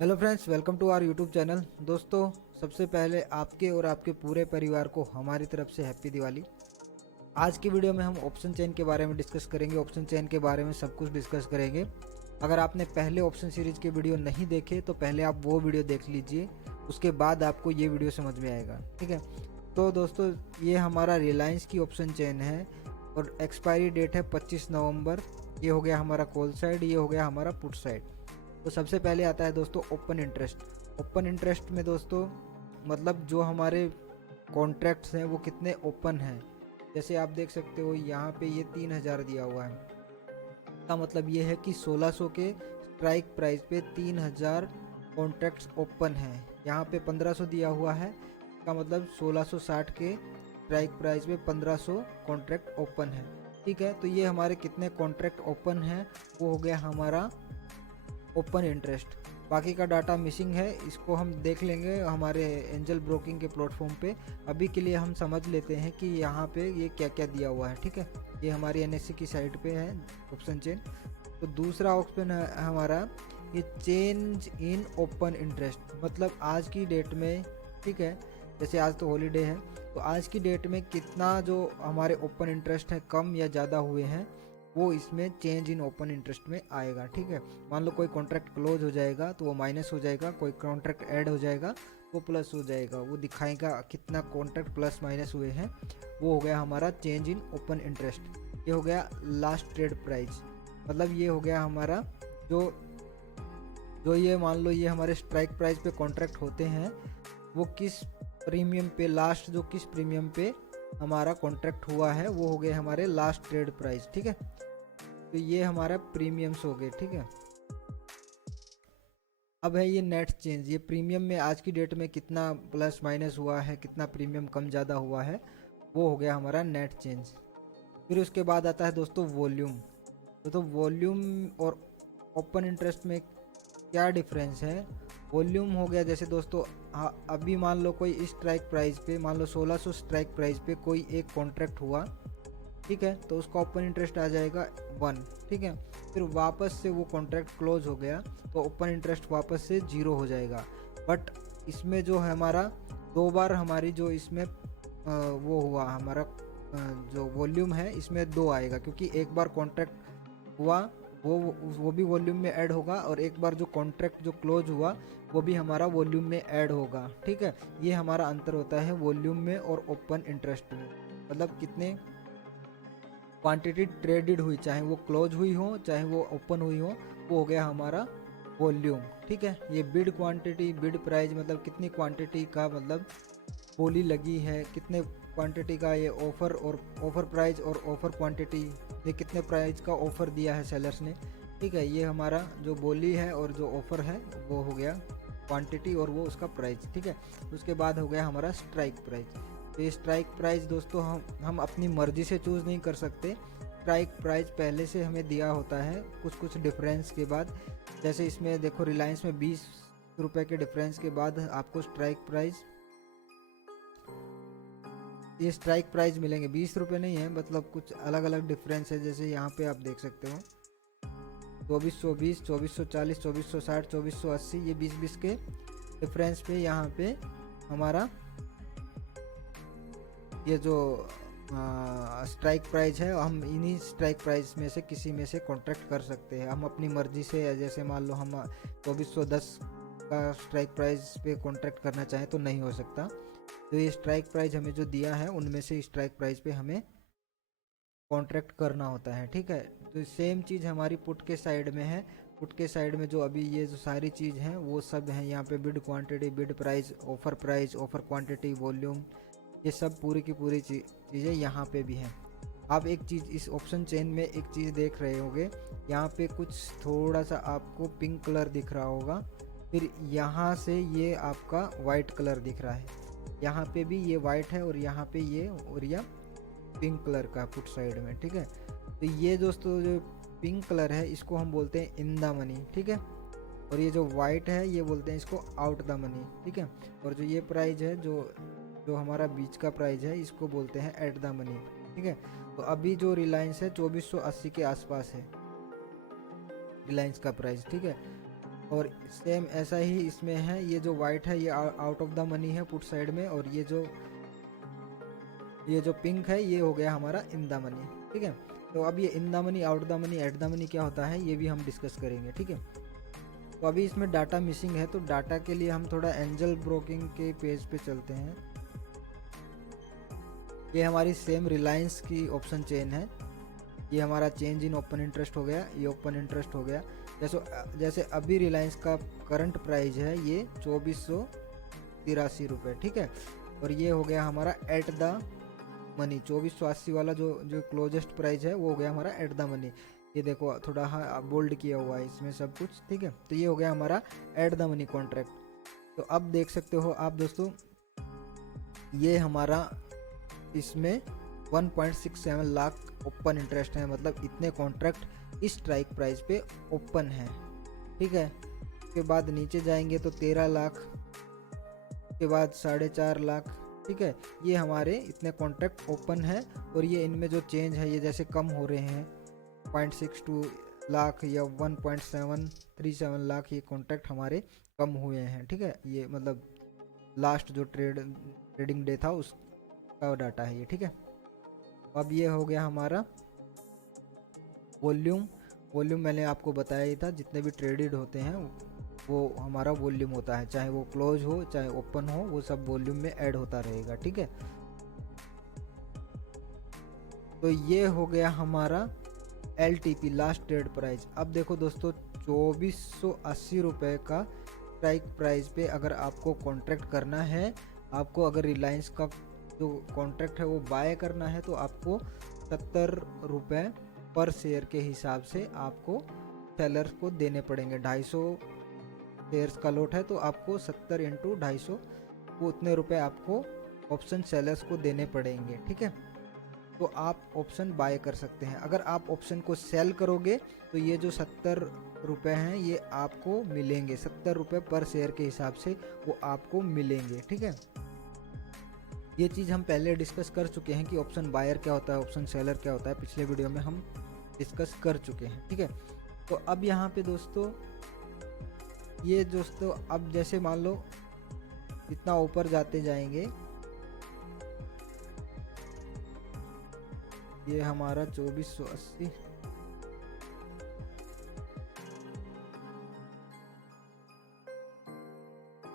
Hello friends, welcome to our YouTube channel. दोस्तों, सबसे पहले आपके और आपके पूरे परिवार को हमारी तरफ से हैप्पी दिवाली। आज की वीडियो में हम ऑप्शन चेन के बारे में डिस्कस करेंगे। ऑप्शन चेन के बारे में सब कुछ डिस्कस करेंगे। अगर आपने पहले ऑप्शन सीरीज के वीडियो नहीं देखे तो पहले आप वो वीडियो देख लीजिए, उसके बाद आपको ये वीडियो समझ में आएगा। ठीक है, तो दोस्तों ये हमारा रिलायंस की ऑप्शन चेन है और एक्सपायरी डेट है 25 नवंबर। ये हो गया हमारा कॉल साइड, ये हो गया हमारा पुट साइड। तो सबसे पहले आता है दोस्तों ओपन इंटरेस्ट। ओपन इंटरेस्ट में दोस्तों मतलब जो हमारे कॉन्ट्रैक्ट्स हैं वो कितने ओपन हैं। जैसे आप देख सकते हो यहाँ पे ये 3000 दिया हुआ है, का मतलब ये है कि 1600 के स्ट्राइक प्राइस पे 3000 कॉन्ट्रैक्ट्स ओपन हैं। यहाँ पे 1500 दिया हुआ है, का मतलब 1660 के स्ट्राइक प्राइस पे 1500 कॉन्ट्रैक्ट ओपन है। ठीक है, तो ये हमारे कितने कॉन्ट्रैक्ट ओपन हैं वो हो गया हमारा ओपन इंटरेस्ट। बाकी का डाटा मिसिंग है, इसको हम देख लेंगे हमारे एंजल ब्रोकिंग के प्लेटफॉर्म पे। अभी के लिए हम समझ लेते हैं कि यहाँ पे ये क्या क्या दिया हुआ है। ठीक है, ये हमारी एनएससी की साइट पे है ऑप्शन चेन। तो दूसरा ऑप्शन है हमारा ये चेंज इन ओपन इंटरेस्ट, मतलब आज की डेट में। ठीक है, जैसे आज तो हॉलीडे है, तो आज की डेट में कितना जो हमारे ओपन इंटरेस्ट है कम या ज़्यादा हुए हैं वो इसमें चेंज इन ओपन इंटरेस्ट में आएगा। ठीक है, मान लो कोई कॉन्ट्रैक्ट क्लोज हो जाएगा तो वो माइनस हो जाएगा, कोई कॉन्ट्रैक्ट ऐड हो जाएगा वो प्लस हो जाएगा। वो दिखाएगा कितना कॉन्ट्रैक्ट प्लस माइनस हुए हैं। वो हो गया हमारा चेंज इन ओपन इंटरेस्ट। ये हो गया लास्ट ट्रेड प्राइस, मतलब ये हो गया हमारा जो जो ये मान लो ये हमारे स्ट्राइक प्राइस पे कॉन्ट्रैक्ट होते हैं वो किस प्रीमियम पे, लास्ट जो किस प्रीमियम पे हमारा कॉन्ट्रैक्ट हुआ है वो हो गए हमारे लास्ट ट्रेड प्राइस। ठीक है, तो ये हमारा प्रीमियम्स हो गए। ठीक है, अब है ये नेट चेंज। ये प्रीमियम में आज की डेट में कितना प्लस माइनस हुआ है, कितना प्रीमियम कम ज़्यादा हुआ है, वो हो गया हमारा नेट चेंज। फिर उसके बाद आता है दोस्तों वॉल्यूम। तो वॉल्यूम और ओपन इंटरेस्ट में क्या डिफरेंस है। वॉल्यूम हो गया जैसे दोस्तों अभी मान लो कोई स्ट्राइक प्राइस पे, मान लो 1600 स्ट्राइक प्राइस पे कोई एक कॉन्ट्रैक्ट हुआ। ठीक है, तो उसका ओपन इंटरेस्ट आ जाएगा 1। ठीक है, फिर वापस से वो कॉन्ट्रैक्ट क्लोज हो गया तो ओपन इंटरेस्ट वापस से 0 हो जाएगा। बट इसमें जो है हमारा दो बार हमारी जो इसमें वो हुआ हमारा जो वॉल्यूम है इसमें 2 आएगा, क्योंकि एक बार कॉन्ट्रैक्ट हुआ वो भी वॉल्यूम में ऐड होगा और एक बार जो कॉन्ट्रैक्ट जो क्लोज हुआ वो भी हमारा वॉल्यूम में ऐड होगा। ठीक है, ये हमारा अंतर होता है वॉल्यूम में और ओपन इंटरेस्ट में। मतलब कितने क्वांटिटी ट्रेडेड हुई, चाहे वो क्लोज हुई हो चाहे वो ओपन हुई हो, वो हो गया हमारा वॉल्यूम। ठीक है, ये बिड क्वांटिटी, बिड प्राइस मतलब कितनी क्वांटिटी का मतलब बोली लगी है, कितने क्वांटिटी का ये ऑफर और ऑफर प्राइस और ऑफर क्वांटिटी, ये कितने प्राइस का ऑफर दिया है सेलर्स ने। ठीक है, ये हमारा जो बोली है और जो ऑफर है वो हो गया क्वांटिटी और वो उसका प्राइस। ठीक है, उसके बाद हो गया हमारा स्ट्राइक प्राइस। तो ये स्ट्राइक प्राइस दोस्तों हम अपनी मर्जी से चूज़ नहीं कर सकते। स्ट्राइक प्राइस पहले से हमें दिया होता है कुछ डिफरेंस के बाद। जैसे इसमें देखो रिलायंस में 20 रुपये के डिफरेंस के बाद आपको स्ट्राइक प्राइस, ये स्ट्राइक प्राइस मिलेंगे 20 रुपये नहीं है, मतलब कुछ अलग अलग डिफरेंस है। जैसे यहाँ पे आप देख सकते हो 2420, 2440, 2460, 2480, ये 20-20 के डिफरेंस पे यहाँ पे हमारा ये जो स्ट्राइक प्राइस है, हम इन्हीं स्ट्राइक प्राइस में से किसी में से कॉन्ट्रैक्ट कर सकते हैं हम अपनी मर्जी से। जैसे मान लो हम 2410 का स्ट्राइक प्राइस पे कॉन्ट्रैक्ट करना चाहें तो नहीं हो सकता। तो ये स्ट्राइक प्राइस हमें जो दिया है उनमें से स्ट्राइक प्राइस पे हमें कॉन्ट्रैक्ट करना होता है। ठीक है, तो सेम चीज़ हमारी पुट के साइड में है। पुट के साइड में जो अभी ये जो सारी चीज़ हैं वो सब हैं यहाँ पे, bid quantity, bid price, offer quantity, volume, ये सब पूरी की पूरी चीज़ें यहाँ पे भी हैं। आप एक चीज़ इस ऑप्शन चेन में एक चीज़ देख रहे होंगे, यहाँ पे कुछ थोड़ा सा आपको पिंक कलर दिख रहा होगा, फिर यहाँ से ये आपका वाइट कलर दिख रहा है, यहाँ पे भी ये वाइट है और यहाँ पे ये और यह पिंक कलर का पुट साइड में। ठीक है, तो ये दोस्तों जो पिंक कलर है इसको हम बोलते हैं इन द मनी। ठीक है, और ये जो वाइट है ये बोलते हैं इसको आउट द मनी। ठीक है, और जो ये प्राइस है जो जो हमारा बीच का प्राइस है इसको बोलते हैं एट द मनी। ठीक है, तो अभी जो रिलायंस है 2480 के आसपास है रिलायंस का प्राइस। ठीक है, और सेम ऐसा ही इसमें है, ये जो वाइट है ये आउट ऑफ द मनी है पुट साइड में, और ये जो पिंक है ये हो गया हमारा इन द मनी। ठीक है, तो अब ये in the money, out the money, at the money क्या होता है ये भी हम डिस्कस करेंगे। ठीक है, तो अभी इसमें डाटा मिसिंग है, तो डाटा के लिए हम थोड़ा एंजल ब्रोकिंग के पेज पे चलते हैं। ये हमारी सेम रिलायंस की ऑप्शन चेन है। ये हमारा चेंज इन ओपन इंटरेस्ट हो गया, ये ओपन इंटरेस्ट हो गया। जैसे अभी रिलायंस का करंट प्राइस है ये 2483 रुपये। ठीक है, और ये हो गया हमारा एट द मनी, 2480 वाला जो क्लोजेस्ट प्राइस है वो हो गया हमारा एट द मनी। ये देखो थोड़ा हाँ बोल्ड किया हुआ है इसमें सब कुछ। ठीक है, तो ये हो गया हमारा एट द मनी कॉन्ट्रैक्ट। तो अब देख सकते हो आप दोस्तों, ये हमारा इसमें 1.67 लाख ओपन इंटरेस्ट है, मतलब इतने कॉन्ट्रैक्ट इस स्ट्राइक प्राइस पे ओपन है। ठीक है, उसके बाद नीचे जाएंगे तो 13 लाख, के बाद 4.5 लाख। ठीक है, ये हमारे इतने कॉन्ट्रैक्ट ओपन है, और ये इनमें जो चेंज है ये जैसे कम हो रहे हैं 0.62 लाख या 1.737 लाख, ये कॉन्ट्रैक्ट हमारे कम हुए हैं। ठीक है, ये मतलब लास्ट जो ट्रेडिंग डे था उसका डाटा है ये। ठीक है, अब ये हो गया हमारा वॉल्यूम मैंने आपको बताया ही था, जितने भी ट्रेडेड होते हैं वो हमारा वॉल्यूम होता है, चाहे वो क्लोज हो चाहे ओपन हो, वो सब वॉल्यूम में ऐड होता रहेगा। ठीक है, तो ये हो गया हमारा LTP लास्ट ट्रेड प्राइस। अब देखो दोस्तों, 2480 रुपये का स्ट्राइक प्राइस पे अगर आपको कॉन्ट्रैक्ट करना है, आपको अगर रिलायंस का जो कॉन्ट्रैक्ट है वो बाय करना है, तो आपको 70 रुपये पर शेयर के हिसाब से आपको सेलर्स को देने पड़ेंगे। 250 शेयर्स का लोट है तो आपको 70 इंटू 250 वो उतने रुपए आपको ऑप्शन सेलर्स को देने पड़ेंगे। ठीक है, तो आप ऑप्शन बाय कर सकते हैं। अगर आप ऑप्शन को सेल करोगे तो ये जो 70 रुपये हैं ये आपको मिलेंगे, 70 रुपये पर शेयर के हिसाब से वो आपको मिलेंगे। ठीक है, ये चीज़ हम पहले डिस्कस कर चुके हैं कि ऑप्शन बायर क्या होता है, ऑप्शन सेलर क्या होता है, पिछले वीडियो में हम डिस्कस कर चुके हैं। ठीक है, तो अब यहाँ पे दोस्तों ये दोस्तों अब जैसे मान लो इतना ऊपर जाते जाएंगे, ये हमारा 2480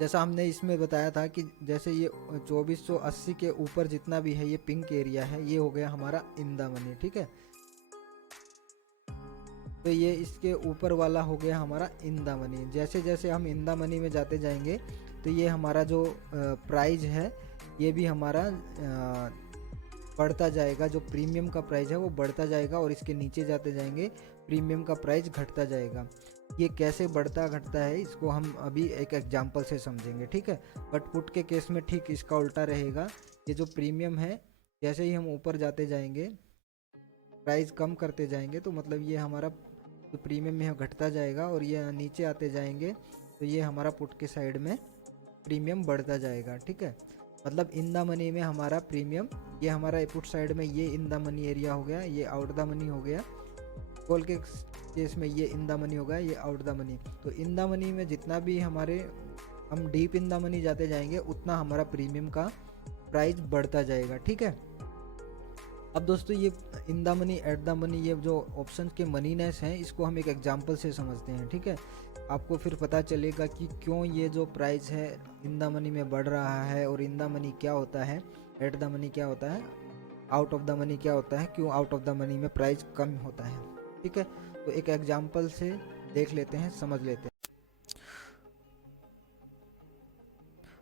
जैसा हमने इसमें बताया था कि जैसे ये 2480 के ऊपर जितना भी है ये पिंक एरिया है, ये हो गया हमारा इन द मनी। ठीक है, तो ये इसके ऊपर वाला हो गया हमारा इन द मनी। जैसे जैसे हम इन द मनी में जाते जाएंगे तो ये हमारा जो प्राइस है ये भी हमारा बढ़ता जाएगा, जो प्रीमियम का प्राइस है वो बढ़ता जाएगा, और इसके नीचे जाते जाएंगे प्रीमियम का प्राइस घटता जाएगा। ये कैसे बढ़ता घटता है इसको हम अभी एक एग्जांपल से समझेंगे। ठीक है, बट पुट के केस में ठीक इसका उल्टा रहेगा। ये जो प्रीमियम है जैसे ही हम ऊपर जाते जाएंगे प्राइस कम करते जाएंगे तो मतलब ये हमारा जो प्रीमियम में घटता जाएगा, और ये नीचे आते जाएंगे तो ये हमारा पुट के साइड में प्रीमियम बढ़ता जाएगा। ठीक है, मतलब इन द मनी में हमारा प्रीमियम, ये हमारा पुट साइड में ये इन द मनी एरिया हो गया, ये आउट द मनी हो गया। कॉल के केस में ये इन द मनी हो गया, ये आउट द मनी। तो इन द मनी में जितना भी हम डीप इन द मनी जाते जाएंगे उतना हमारा प्रीमियम का प्राइस बढ़ता जाएगा। ठीक है, अब दोस्तों ये in the money at the money ये जो ऑप्शन के मनीनेस हैं इसको हम एक एग्जांपल से समझते हैं। ठीक है, आपको फिर पता चलेगा कि क्यों ये जो प्राइस है इन द मनी में बढ़ रहा है, और इन द मनी क्या होता है, एट द मनी क्या होता है, आउट ऑफ द मनी क्या होता है, क्यों आउट ऑफ द मनी में प्राइस कम होता है। ठीक है, तो एक एग्जांपल से देख लेते हैं, समझ लेते हैं।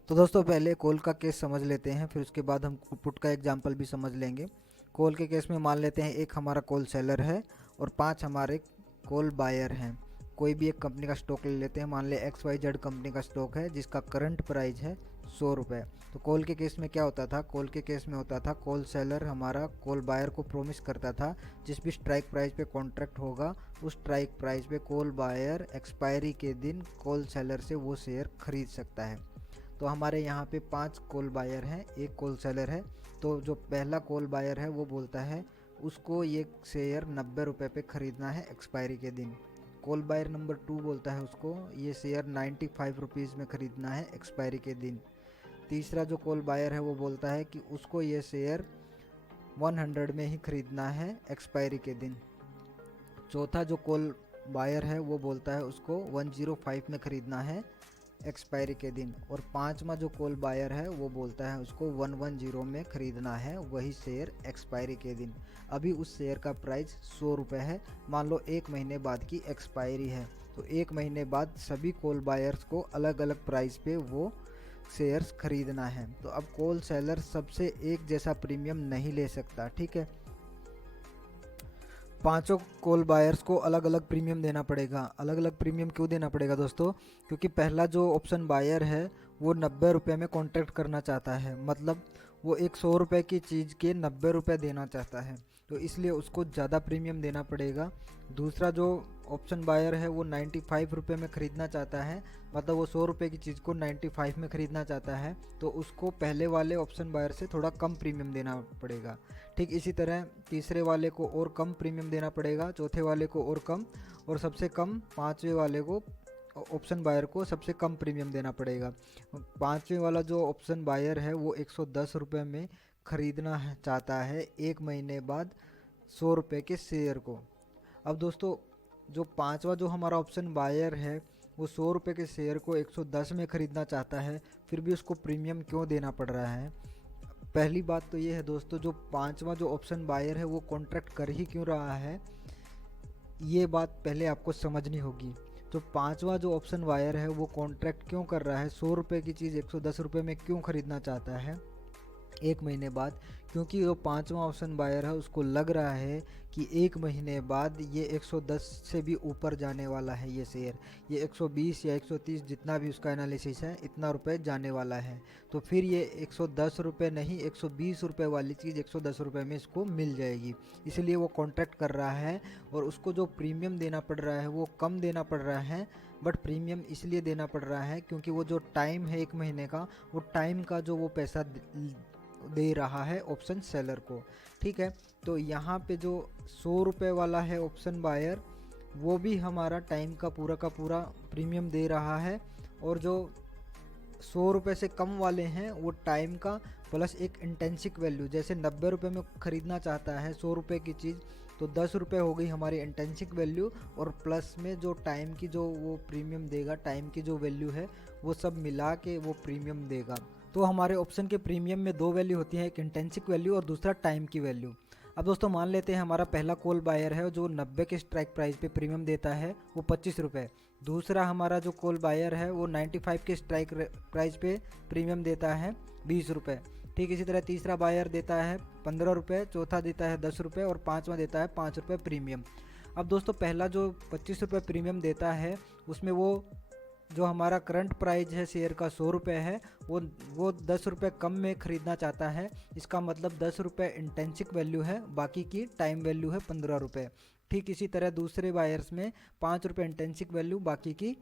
तो दोस्तों पहले कॉल का केस समझ लेते हैं, फिर उसके बाद हम पुट का एग्जांपल भी समझ लेंगे। कॉल के केस में मान लेते हैं एक हमारा कॉल सेलर है और 5 हमारे कॉल बायर हैं। कोई भी एक कंपनी का स्टॉक ले लेते हैं, मान ले XYZ कंपनी का स्टॉक है जिसका करंट प्राइस है 100 रुपये। तो कॉल के केस में क्या होता था, कॉल के केस में होता था कॉल सेलर हमारा कॉल बायर को प्रॉमिस करता था जिस भी स्ट्राइक प्राइस पे कॉन्ट्रैक्ट होगा उस स्ट्राइक प्राइस पे कॉल बायर एक्सपायरी के दिन कॉल सेलर से वो शेयर खरीद सकता है। तो हमारे यहाँ पे 5 कॉल बायर हैं, एक कॉल सेलर है। तो जो पहला कॉल बायर है वो बोलता है उसको ये शेयर 90 रुपये पे ख़रीदना है एक्सपायरी के दिन। कॉल बायर नंबर 2 बोलता है उसको ये शेयर 95 रुपीज़ में ख़रीदना है एक्सपायरी के दिन। तीसरा जो कॉल बायर है वो बोलता है कि उसको ये शेयर 100 में ही ख़रीदना है एक्सपायरी के दिन। चौथा जो कॉल बायर है वो बोलता है उसको 105 में ख़रीदना है एक्सपायरी के दिन। और पांचवा जो कॉल बायर है वो बोलता है उसको 110 में ख़रीदना है वही शेयर एक्सपायरी के दिन। अभी उस शेयर का प्राइस 100 रुपये है। मान लो 1 महीने बाद की एक्सपायरी है, तो 1 महीने बाद सभी कॉल बायर्स को अलग अलग प्राइस पे वो शेयर्स खरीदना है। तो अब कॉल सेलर सबसे एक जैसा प्रीमियम नहीं ले सकता, ठीक है। पांचों कॉल बायर्स को अलग अलग प्रीमियम देना पड़ेगा। अलग अलग प्रीमियम क्यों देना पड़ेगा दोस्तों? क्योंकि पहला जो ऑप्शन बायर है वो 90 रुपये में कॉन्ट्रैक्ट करना चाहता है, मतलब वो एक 100 रुपये की चीज़ के 90 रुपये देना चाहता है, तो इसलिए उसको ज़्यादा प्रीमियम देना पड़ेगा। दूसरा जो ऑप्शन बायर है वो 95 रुपये में ख़रीदना चाहता है, मतलब वो 100 रुपये की चीज़ को 95 में ख़रीदना चाहता है, तो उसको पहले वाले ऑप्शन बायर से थोड़ा कम प्रीमियम देना पड़ेगा। ठीक इसी तरह तीसरे वाले को और कम प्रीमियम देना पड़ेगा, चौथे वाले को और कम, और सबसे कम पाँचवें वाले को ऑप्शन बायर को सबसे कम प्रीमियम देना पड़ेगा। पाँचवें वाला जो ऑप्शन बायर है वो 110 रुपये में ख़रीदना चाहता है 1 महीने बाद 100 रुपये के शेयर को। अब दोस्तों जो पांचवा जो हमारा ऑप्शन बायर है वो 100 रुपये के शेयर को 110 में ख़रीदना चाहता है, फिर भी उसको प्रीमियम क्यों देना पड़ रहा है? पहली बात तो ये है दोस्तों, जो पांचवा जो ऑप्शन बायर है वो कॉन्ट्रैक्ट कर ही क्यों रहा है, ये बात पहले आपको समझनी होगी। तो पांचवा जो ऑप्शन बायर है वो कॉन्ट्रैक्ट क्यों कर रहा है, 100 रुपये की चीज़ 110 रुपये में क्यों ख़रीदना चाहता है 1 महीने बाद? क्योंकि जो पांचवा ऑप्शन बायर है उसको लग रहा है कि 1 महीने बाद ये 110 से भी ऊपर जाने वाला है ये शेयर, ये 120 या 130 जितना भी उसका एनालिसिस है इतना रुपए जाने वाला है, तो फिर ये 110 रुपये नहीं 120 रुपये वाली चीज़ 110 रुपये में इसको मिल जाएगी। इसलिए वो कॉन्ट्रैक्ट कर रहा है और उसको जो प्रीमियम देना पड़ रहा है वो कम देना पड़ रहा है, बट प्रीमियम इसलिए देना पड़ रहा है क्योंकि वो जो टाइम है 1 महीने का, वो टाइम का जो वो पैसा दे रहा है ऑप्शन सेलर को, ठीक है। तो यहाँ पे जो 100 रुपये वाला है ऑप्शन बायर वो भी हमारा टाइम का पूरा प्रीमियम दे रहा है, और जो 100 रुपये से कम वाले हैं वो टाइम का प्लस एक इंटेंसिक वैल्यू, जैसे 90 रुपये में ख़रीदना चाहता है 100 रुपये की चीज़, तो 10 रुपये हो गई हमारी इंटेंसिक वैल्यू, और प्लस में जो टाइम की जो वो प्रीमियम देगा, टाइम की जो वैल्यू है वो सब मिला के वो प्रीमियम देगा। तो हमारे ऑप्शन के प्रीमियम में 2 वैल्यू होती है, एक इंटेंसिक वैल्यू और दूसरा टाइम की वैल्यू। अब दोस्तों मान लेते हैं हमारा पहला कॉल बायर है जो 90 के स्ट्राइक प्राइस पे प्रीमियम देता है वो 25 रुपये। दूसरा हमारा जो कॉल बायर है वो 95 के स्ट्राइक प्राइस पे प्रीमियम देता है 20 रुपये। ठीक इसी तरह तीसरा बायर देता है 15 रुपये, चौथा देता है 10 रुपये और पाँचवा देता है 5 रुपये प्रीमियम। अब दोस्तों पहला जो 25 रुपये प्रीमियम देता है उसमें वो जो हमारा करंट प्राइस है शेयर का 100 रुपये है, वो 10 रुपये कम में ख़रीदना चाहता है। इसका मतलब 10 रुपये इंटेंसिक वैल्यू है, बाकी की टाइम वैल्यू है 15 रुपये। ठीक इसी तरह दूसरे बायर्स में 5 रुपये इंटेंसिक वैल्यू, बाकी की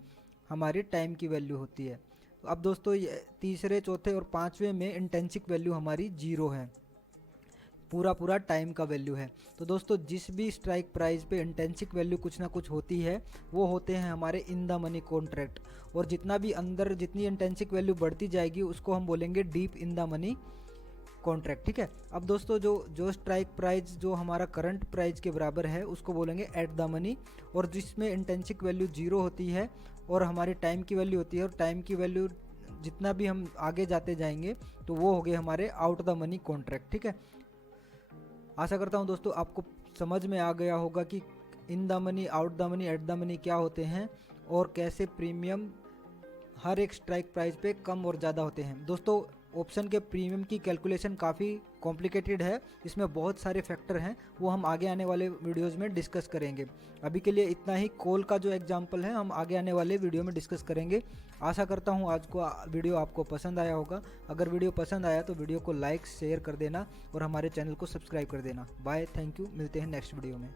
हमारी टाइम की वैल्यू होती है। तो अब दोस्तों तीसरे, चौथे और पाँचवें में इंटेंसिक वैल्यू हमारी 0 है, पूरा टाइम का वैल्यू है। तो दोस्तों जिस भी स्ट्राइक प्राइस पे इंटेंसिक वैल्यू कुछ ना कुछ होती है वो होते हैं हमारे इन द मनी कॉन्ट्रैक्ट, और जितना भी अंदर जितनी इंटेंसिक वैल्यू बढ़ती जाएगी उसको हम बोलेंगे deep in the money contract, ठीक है। अब दोस्तों जो स्ट्राइक प्राइस जो हमारा करंट प्राइस के बराबर है उसको बोलेंगे एट द मनी, और जिसमें इंटेंसिक वैल्यू 0 होती है और हमारी टाइम की वैल्यू होती है, और टाइम की वैल्यू जितना भी हम आगे जाते जाएंगे तो वो हो गए हमारे आउट द मनी कॉन्ट्रैक्ट, ठीक है। आशा करता हूँ दोस्तों आपको समझ में आ गया होगा कि in the money, out the money, at the money क्या होते हैं और कैसे प्रीमियम हर एक स्ट्राइक प्राइस पे कम और ज़्यादा होते हैं। दोस्तों ऑप्शन के प्रीमियम की कैलकुलेशन काफ़ी कॉम्प्लिकेटेड है, इसमें बहुत सारे फैक्टर हैं, वो हम आगे आने वाले वीडियोज़ में डिस्कस करेंगे। अभी के लिए इतना ही। कॉल का जो एग्जांपल है हम आगे आने वाले वीडियो में डिस्कस करेंगे। आशा करता हूँ आज को वीडियो आपको पसंद आया होगा। अगर वीडियो पसंद आया तो वीडियो को लाइक शेयर कर देना और हमारे चैनल को सब्सक्राइब कर देना। बाय, थैंक यू, मिलते हैं नेक्स्ट वीडियो में।